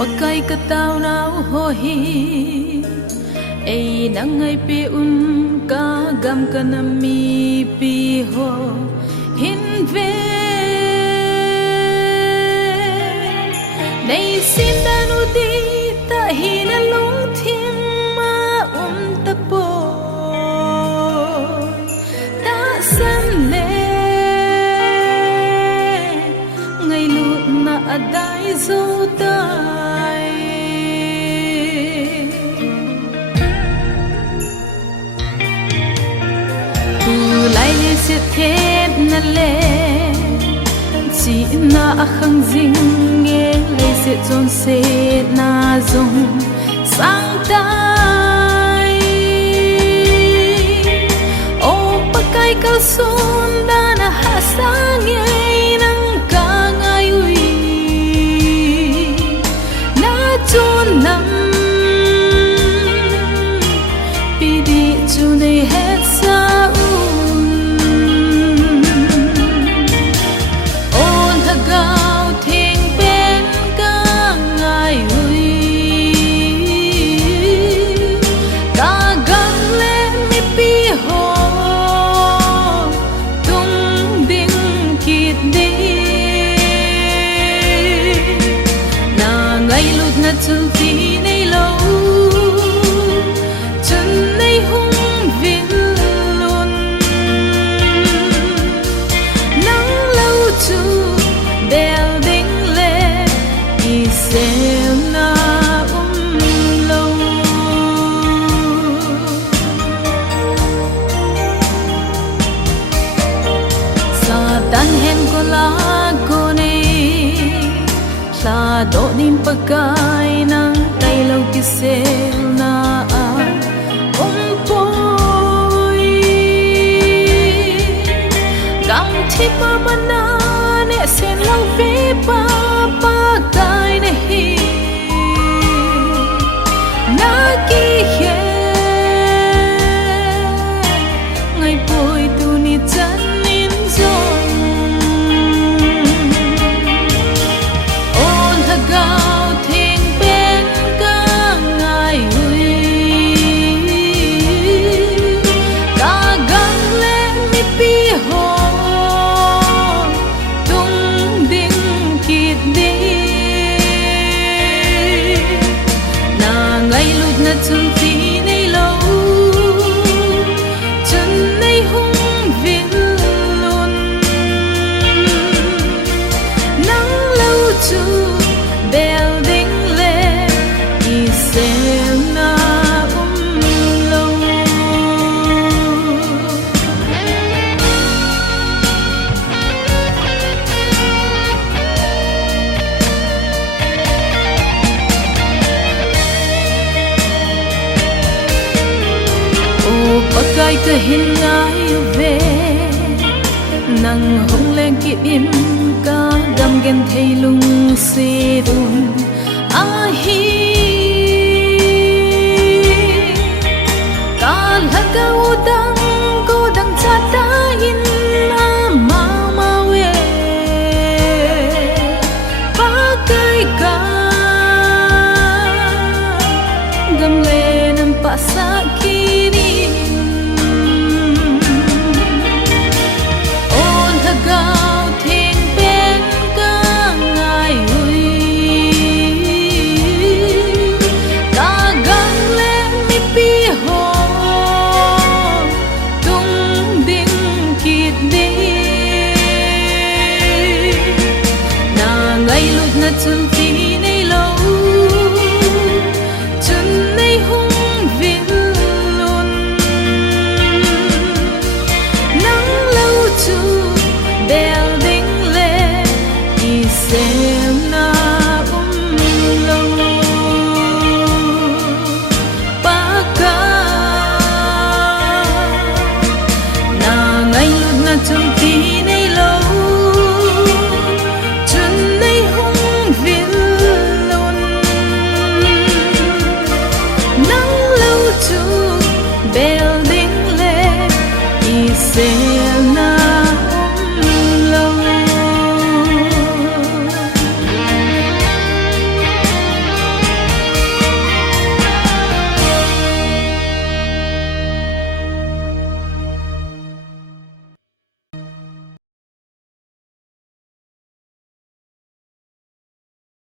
pakai ka tau nau hohi ei nang ngai pe un ka gam ka na mi pi ho hin ve nei sin da nu di ta hi na lung thim ma ta po ta san le ngai lu na adai zo tai tu lai le se thet na le chỉ na khang ding nghe le se chon se na zong sang tai o pakai kal son da na ha sang nghe nang ka ngai ui na chon nam pi di chu nei het sa chul ti nei lo chun nei hung vin lun nang lo chu bel ding le I sel na lo sa tan hen ko la ko nei sa do nim pakai nang tay lâu ki sel na poi gam thi pa mana ne sen lâu ve pa pa kai ne hi na ki he ngai poi tu ni chan nin zong on the go chun ti nei lo chun nei hung vin lun nang lo chu bel ding le I sel na lo pakai ka hin ngai ve nang hong leng ki im ka gam gen thei lung se dun a hi ka la ka u dang cha ta in ma ma we pakai ka gam le nam pa sa ki chul ti nei lo chun nei hung vin lun nang lo chu bel ding le I sel na lo pa ka na ngai lut na chul ti nei lo building le I say